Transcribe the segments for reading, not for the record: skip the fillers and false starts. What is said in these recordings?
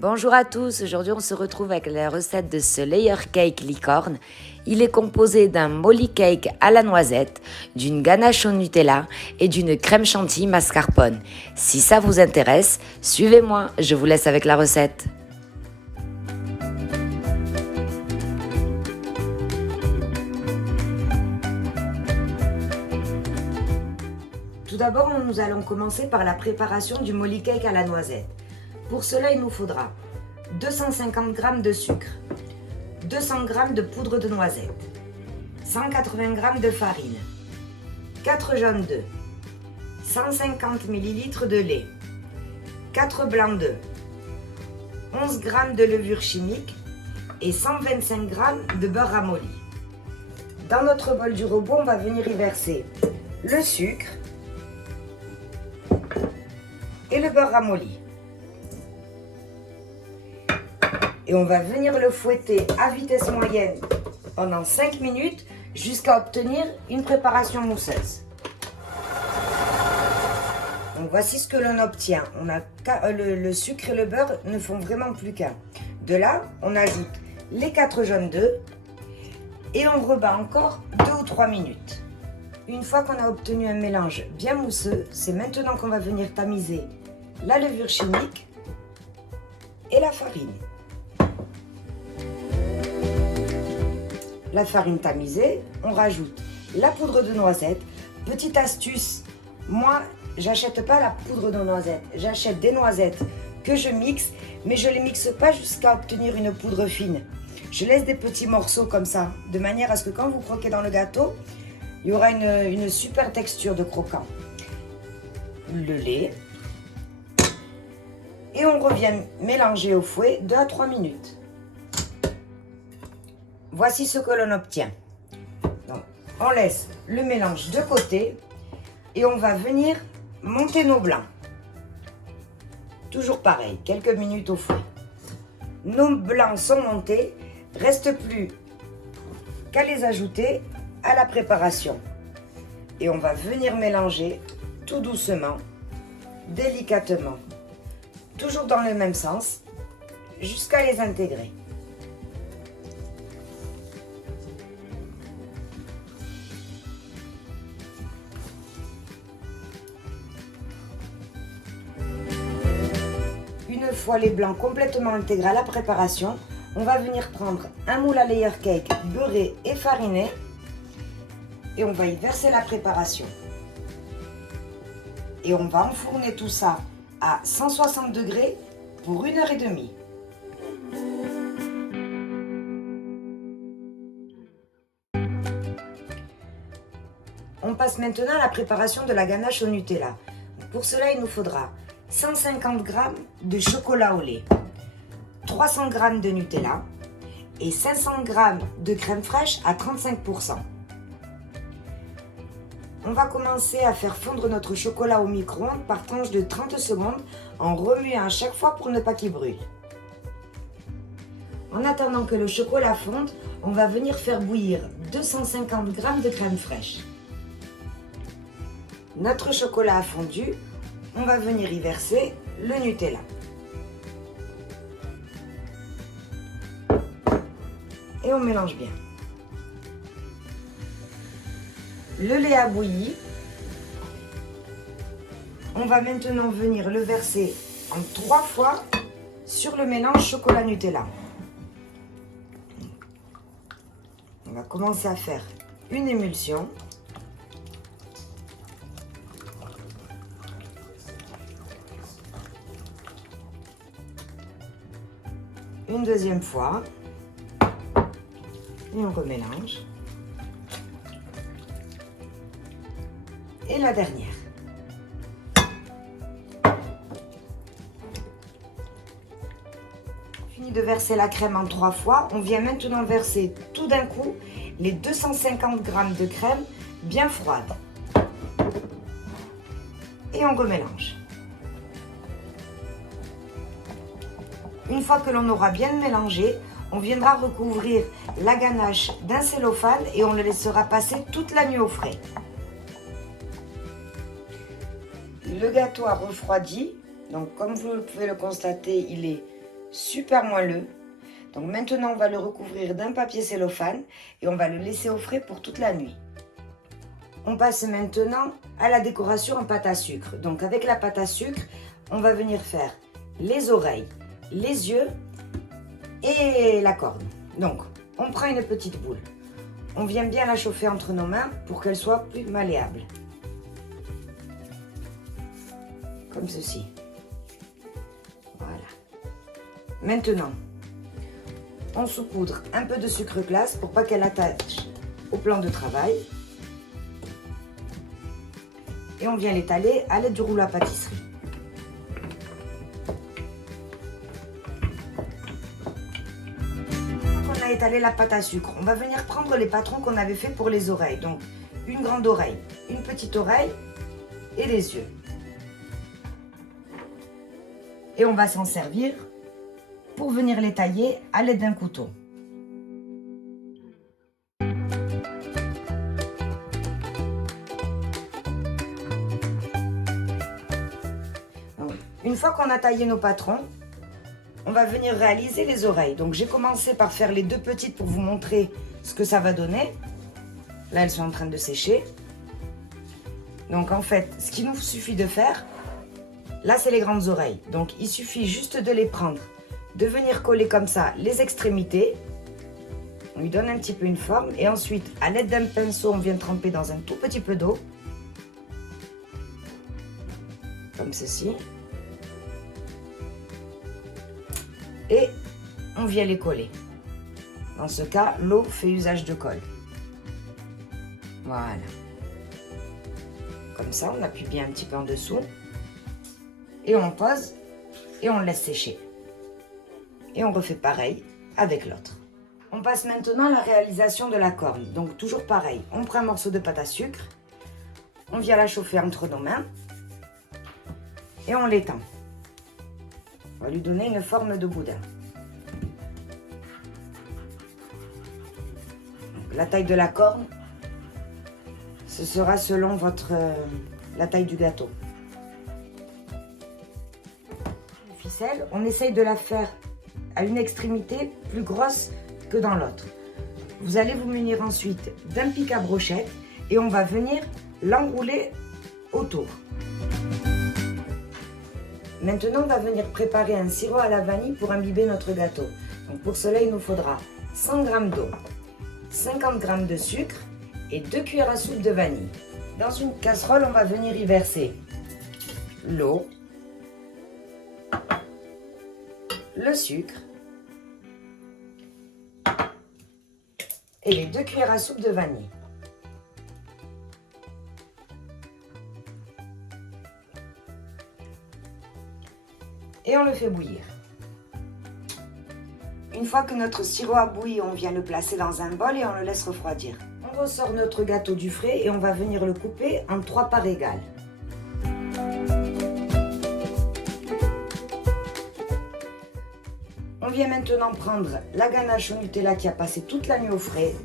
Bonjour à tous, aujourd'hui on se retrouve avec la recette de ce layer cake licorne. Il est composé d'un molly cake à la noisette, d'une ganache au Nutella et d'une crème chantilly mascarpone. Si ça vous intéresse, suivez-moi, je vous laisse avec la recette. Tout d'abord, nous allons commencer par la préparation du molly cake à la noisette. Pour cela, il nous faudra 250 g de sucre, 200 g de poudre de noisette, 180 g de farine, 4 jaunes d'œufs, 150 ml de lait, 4 blancs d'œufs, 11 g de levure chimique et 125 g de beurre ramolli. Dans notre bol du robot, on va venir y verser le sucre et le beurre ramolli. Et on va venir le fouetter à vitesse moyenne pendant 5 minutes jusqu'à obtenir une préparation mousseuse. Donc voici ce que l'on obtient. Le sucre et le beurre ne font vraiment plus qu'un. De là, on ajoute les 4 jaunes d'œufs et on rebat encore 2 ou 3 minutes. Une fois qu'on a obtenu un mélange bien mousseux, c'est maintenant qu'on va venir tamiser la levure chimique et la farine. La farine tamisée, on rajoute la poudre de noisette. Petite astuce, moi j'achète pas la poudre de noisette, j'achète des noisettes que je mixe, mais je les mixe pas jusqu'à obtenir une poudre fine. Je laisse des petits morceaux comme ça, de manière à ce que quand vous croquez dans le gâteau, il y aura une super texture de croquant. Le lait. Et on revient mélanger au fouet 2 à 3 minutes. Voici ce que l'on obtient. Donc, on laisse le mélange de côté et on va venir monter nos blancs. Toujours pareil, quelques minutes au fouet. Nos blancs sont montés, reste plus qu'à les ajouter à la préparation. Et on va venir mélanger tout doucement, délicatement, toujours dans le même sens, jusqu'à les intégrer. Une fois les blancs complètement intégrés à la préparation, on va venir prendre un moule à layer cake beurré et fariné et on va y verser la préparation. Et on va enfourner tout ça à 160 degrés pour 1h30. On passe maintenant à la préparation de la ganache au Nutella. Pour cela, il nous faudra 150 g de chocolat au lait, 300 g de Nutella et 500 g de crème fraîche à 35%. On va commencer à faire fondre notre chocolat au micro-ondes par tranche de 30 secondes en remuant à chaque fois pour ne pas qu'il brûle. En attendant que le chocolat fonde, on va venir faire bouillir 250 g de crème fraîche. Notre chocolat a fondu, on va venir y verser le Nutella. Et on mélange bien. Le lait a bouilli. On va maintenant venir le verser en 3 fois sur le mélange chocolat-Nutella. On va commencer à faire une émulsion. Une deuxième fois. Et on remélange. Et la dernière. Fini de verser la crème en 3 fois, on vient maintenant verser tout d'un coup les 250 g de crème bien froide. Et on remélange. Une fois que l'on aura bien mélangé, on viendra recouvrir la ganache d'un cellophane et on le laissera passer toute la nuit au frais. Le gâteau a refroidi, donc comme vous pouvez le constater, il est super moelleux. Donc maintenant, on va le recouvrir d'un papier cellophane et on va le laisser au frais pour toute la nuit. On passe maintenant à la décoration en pâte à sucre. Donc avec la pâte à sucre, on va venir faire les oreilles, les yeux et la corne. Donc on prend une petite boule. On vient bien la chauffer entre nos mains pour qu'elle soit plus malléable. Comme ceci. Voilà. Maintenant, on saupoudre un peu de sucre glace pour pas qu'elle attache au plan de travail. Et on vient l'étaler à l'aide du rouleau à pâtisserie. On a étalé la pâte à sucre. On va venir prendre les patrons qu'on avait fait pour les oreilles. Donc, une grande oreille, une petite oreille et les yeux. Et on va s'en servir pour venir les tailler à l'aide d'un couteau. Une fois qu'on a taillé nos patrons, on va venir réaliser les oreilles. Donc j'ai commencé par faire les deux petites pour vous montrer ce que ça va donner. Là, elles sont en train de sécher. Donc en fait, ce qu'il nous suffit de faire, là c'est les grandes oreilles. Donc il suffit juste de les prendre, de venir coller comme ça les extrémités. On lui donne un petit peu une forme et ensuite, à l'aide d'un pinceau, on vient tremper dans un tout petit peu d'eau. Comme ceci. Et on vient les coller. Dans ce cas, l'eau fait usage de colle. Voilà. Comme ça, on appuie bien un petit peu en dessous. Et on pose et on laisse sécher. Et on refait pareil avec l'autre. On passe maintenant à la réalisation de la corne. Donc toujours pareil, on prend un morceau de pâte à sucre. On vient la chauffer entre nos mains. Et on l'étend. On va lui donner une forme de boudin. Donc, la taille de la corne, ce sera selon la taille du gâteau. La ficelle, on essaye de la faire à une extrémité plus grosse que dans l'autre. Vous allez vous munir ensuite d'un pic à brochette et on va venir l'enrouler autour. Maintenant, on va venir préparer un sirop à la vanille pour imbiber notre gâteau. Donc pour cela, il nous faudra 100 g d'eau, 50 g de sucre et 2 cuillères à soupe de vanille. Dans une casserole, on va venir y verser l'eau, le sucre et les 2 cuillères à soupe de vanille. Et on le fait bouillir. Une fois que notre sirop a bouilli, on vient le placer dans un bol et on le laisse refroidir. On ressort notre gâteau du frais et on va venir le couper en 3 parts égales. On vient maintenant prendre la ganache au Nutella qui a passé toute la nuit au frais.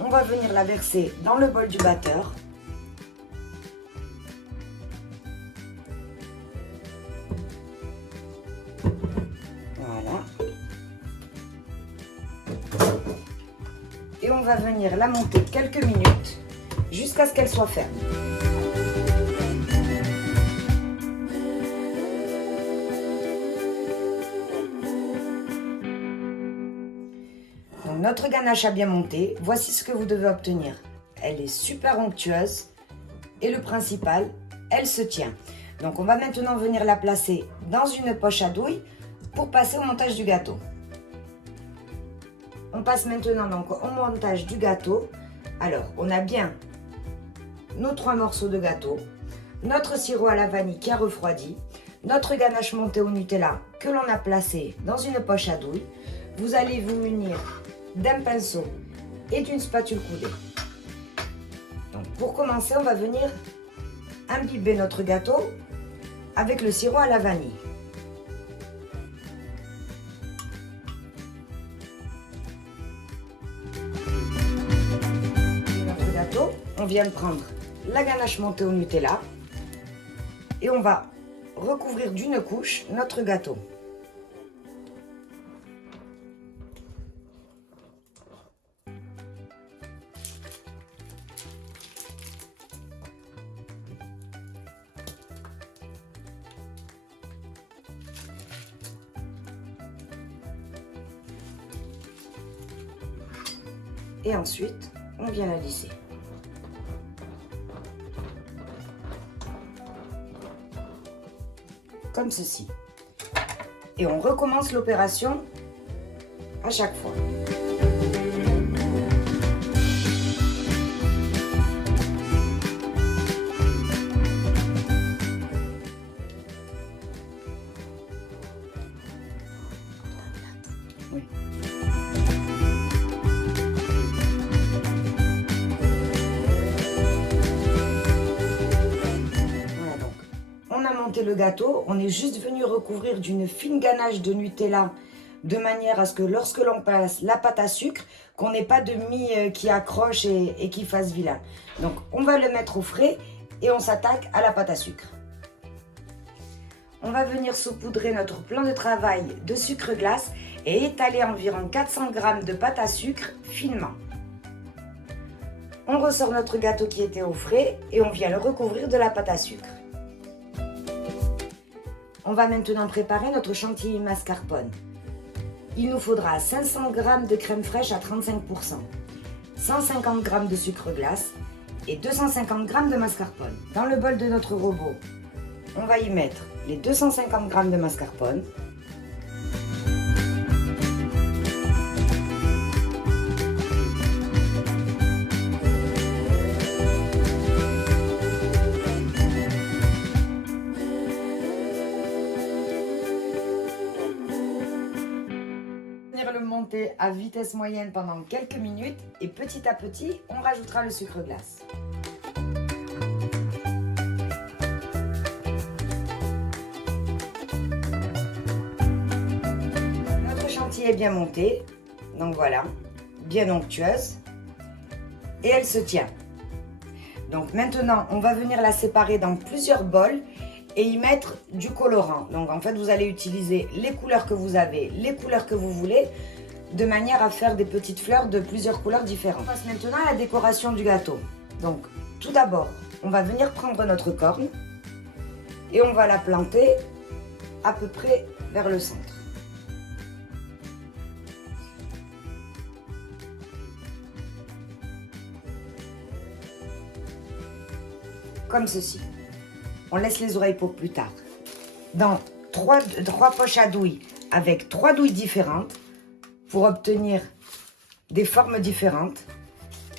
On va venir la verser dans le bol du batteur. Voilà. Et on va venir la monter quelques minutes jusqu'à ce qu'elle soit ferme. Donc notre ganache a bien monté. Voici ce que vous devez obtenir. Elle est super onctueuse et le principal, elle se tient. Donc on va maintenant venir la placer dans une poche à douille pour passer au montage du gâteau. On passe maintenant donc au montage du gâteau. Alors, on a bien nos 3 morceaux de gâteau, notre sirop à la vanille qui a refroidi, notre ganache montée au Nutella que l'on a placé dans une poche à douille. Vous allez vous munir d'un pinceau et d'une spatule coudée. Donc, pour commencer, on va venir imbiber notre gâteau avec le sirop à la vanille. On vient de prendre la ganache montée au Nutella et on va recouvrir d'une couche notre gâteau. Et ensuite, on vient la lisser. Comme ceci. Et on recommence l'opération à chaque fois. Oui. Voilà donc. On a monté le gâteau, on est juste venu recouvrir d'une fine ganache de Nutella de manière à ce que lorsque l'on passe la pâte à sucre, qu'on n'ait pas de mie qui accroche et qui fasse vilain. Donc on va le mettre au frais et on s'attaque à la pâte à sucre. On va venir saupoudrer notre plan de travail de sucre glace et étaler environ 400 g de pâte à sucre finement. On ressort notre gâteau qui était au frais et on vient le recouvrir de la pâte à sucre. On va maintenant préparer notre chantilly mascarpone. Il nous faudra 500 g de crème fraîche à 35%, 150 g de sucre glace et 250 g de mascarpone. Dans le bol de notre robot, on va y mettre les 250 g de mascarpone, le monter à vitesse moyenne pendant quelques minutes et petit à petit on rajoutera le sucre glace. Notre chantilly est bien montée, donc voilà, bien onctueuse et elle se tient. Donc maintenant on va venir la séparer dans plusieurs bols et y mettre du colorant. Donc en fait vous allez utiliser les couleurs que vous avez, les couleurs que vous voulez, de manière à faire des petites fleurs de plusieurs couleurs différentes. On passe maintenant à la décoration du gâteau. Donc tout d'abord, on va venir prendre notre corne et on va la planter à peu près vers le centre. Comme ceci. On laisse les oreilles pour plus tard. Dans trois poches à douilles avec 3 douilles différentes pour obtenir des formes différentes.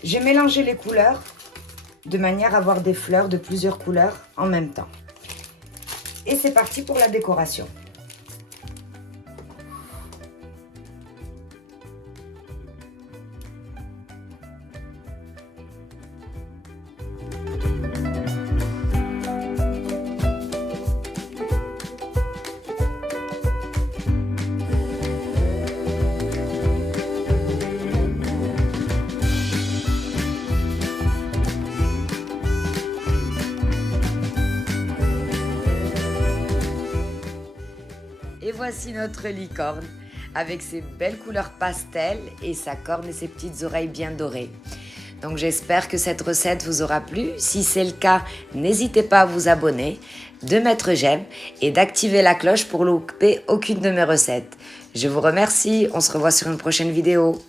J'ai mélangé les couleurs de manière à avoir des fleurs de plusieurs couleurs en même temps. Et c'est parti pour la décoration. Et voici notre licorne avec ses belles couleurs pastel et sa corne et ses petites oreilles bien dorées. Donc j'espère que cette recette vous aura plu. Si c'est le cas, n'hésitez pas à vous abonner, de mettre j'aime et d'activer la cloche pour louper aucune de mes recettes. Je vous remercie, on se revoit sur une prochaine vidéo.